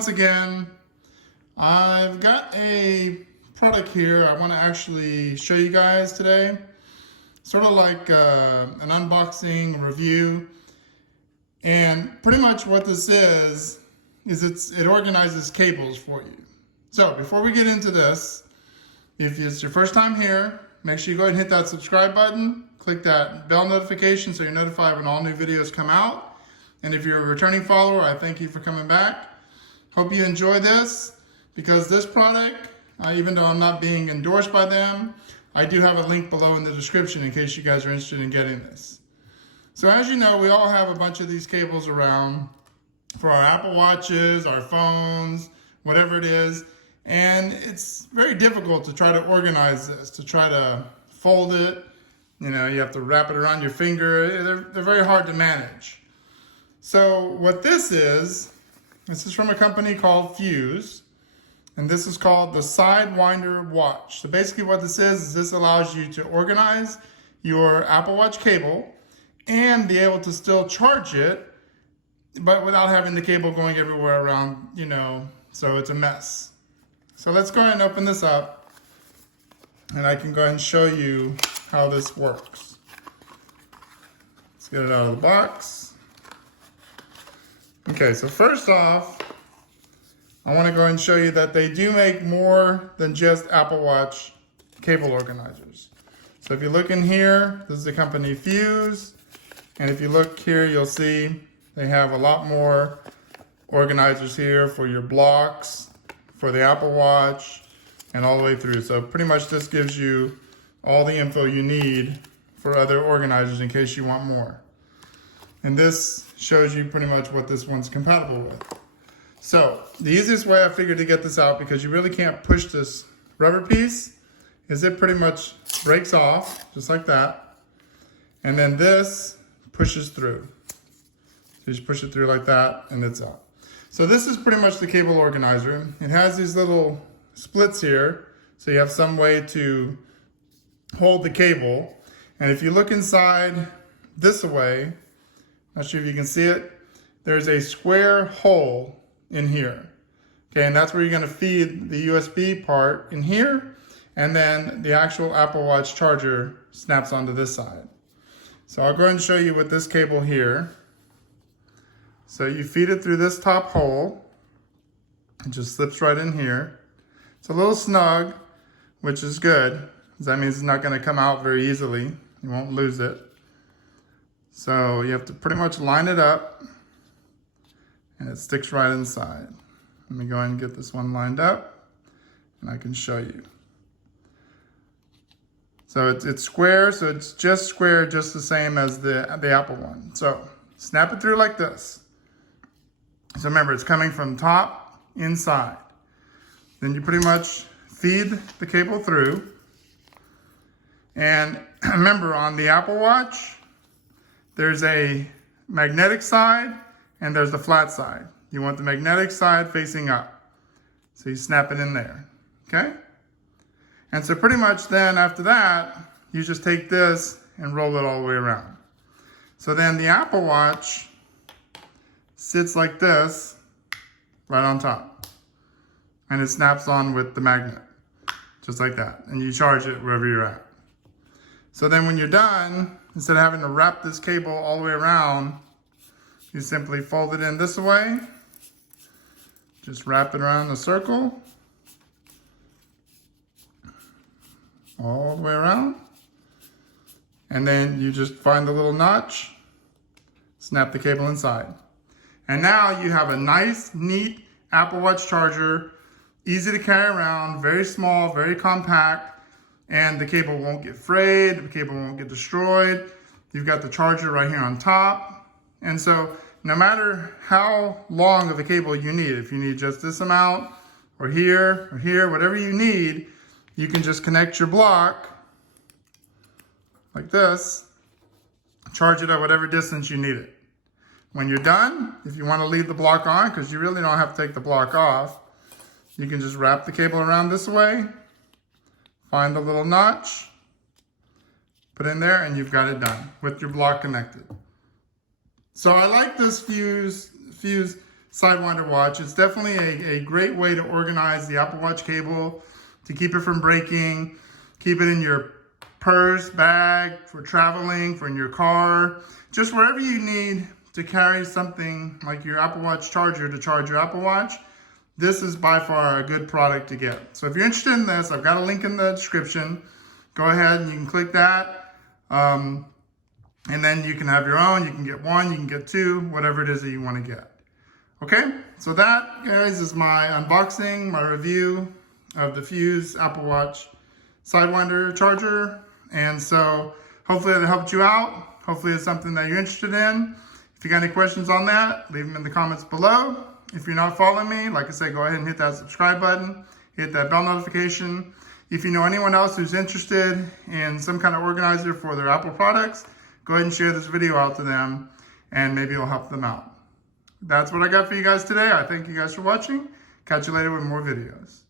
once again. I've got a product here I want to actually show you guys today. Sort of like an unboxing review. And pretty much what this is it organizes cables for you. So before we get into this, if it's your first time here, make sure you go ahead and hit that subscribe button. Click that bell notification so you're notified when all new videos come out. And if you're a returning follower, I thank you for coming back. Hope you enjoy this, because this product, even though I'm not being endorsed by them, I do have a link below in the description in case you guys are interested in getting this. So as you know, we all have a bunch of these cables around for our Apple Watches, our phones, whatever it is. And it's very difficult to try to organize this, to try to fold it. You know, you have to wrap it around your finger. They're very hard to manage. So what this is from a company called Fuse, and this is called the Sidewinder Watch. So basically what this is this allows you to organize your Apple Watch cable and be able to still charge it, but without having the cable going everywhere around, you know, so it's a mess. So let's go ahead and open this up, and I can go ahead and show you how this works. Let's get it out of the box. Okay, so first off, I want to go ahead and show you that they do make more than just Apple Watch cable organizers. So if you look in here, this is the company Fuse, and if you look here, you'll see they have a lot more organizers here for your blocks, for the Apple Watch, and all the way through. So pretty much this gives you all the info you need for other organizers in case you want more. And this shows you pretty much what this one's compatible with. So the easiest way I figured to get this out, because you really can't push this rubber piece, is it pretty much breaks off just like that. And then this pushes through. So you just push it through like that and it's out. So this is pretty much the cable organizer. It has these little splits here, so you have some way to hold the cable. And if you look inside this way, not sure if you can see it, there's a square hole in here. Okay, and that's where you're gonna feed the USB part in here, and then the actual Apple Watch charger snaps onto this side. So I'll go ahead and show you with this cable here. So you feed it through this top hole. It just slips right in here. It's a little snug, which is good, because that means it's not gonna come out very easily. You won't lose it. So you have to pretty much line it up, and it sticks right inside. Let me go ahead and get this one lined up, and I can show you. So it's square, so it's just square, just the same as the Apple one. So snap it through like this. So remember, it's coming from top inside. Then you pretty much feed the cable through. And remember, on the Apple Watch, there's a magnetic side and there's the flat side. You want the magnetic side facing up. So you snap it in there, okay? And so pretty much then after that, you just take this and roll it all the way around. So then the Apple Watch sits like this, right on top. And it snaps on with the magnet, just like that. And you charge it wherever you're at. So then when you're done, instead of having to wrap this cable all the way around, you simply fold it in this way. Just wrap it around the circle. All the way around. And then you just find the little notch, snap the cable inside. And now you have a nice, neat Apple Watch charger, easy to carry around, very small, very compact, and the cable won't get frayed, the cable won't get destroyed. You've got the charger right here on top. And so no matter how long of a cable you need, if you need just this amount, or here, whatever you need, you can just connect your block like this, charge it at whatever distance you need it. When you're done, if you want to leave the block on, because you really don't have to take the block off, you can just wrap the cable around this way, find the little notch, put in there, and you've got it done with your block connected. So I like this Fuse Sidewinder watch. It's definitely a great way to organize the Apple Watch cable, to keep it from breaking, keep it in your purse, bag, for traveling, for in your car, just wherever you need to carry something like your Apple Watch charger to charge your Apple Watch. This is by far a good product to get. So if you're interested in this, I've got a link in the description. Go ahead and you can click that. And then you can have your own. You can get one, you can get two, whatever it is that you want to get. Okay, so that, guys, is my unboxing, my review of the Fuse Apple Watch Sidewinder charger. And so hopefully that helped you out. Hopefully it's something that you're interested in. If you got any questions on that, leave them in the comments below. If you're not following me, like I said, go ahead and hit that subscribe button, hit that bell notification. If you know anyone else who's interested in some kind of organizer for their Apple products, go ahead and share this video out to them, and maybe it'll help them out. That's what I got for you guys today. I thank you guys for watching. Catch you later with more videos.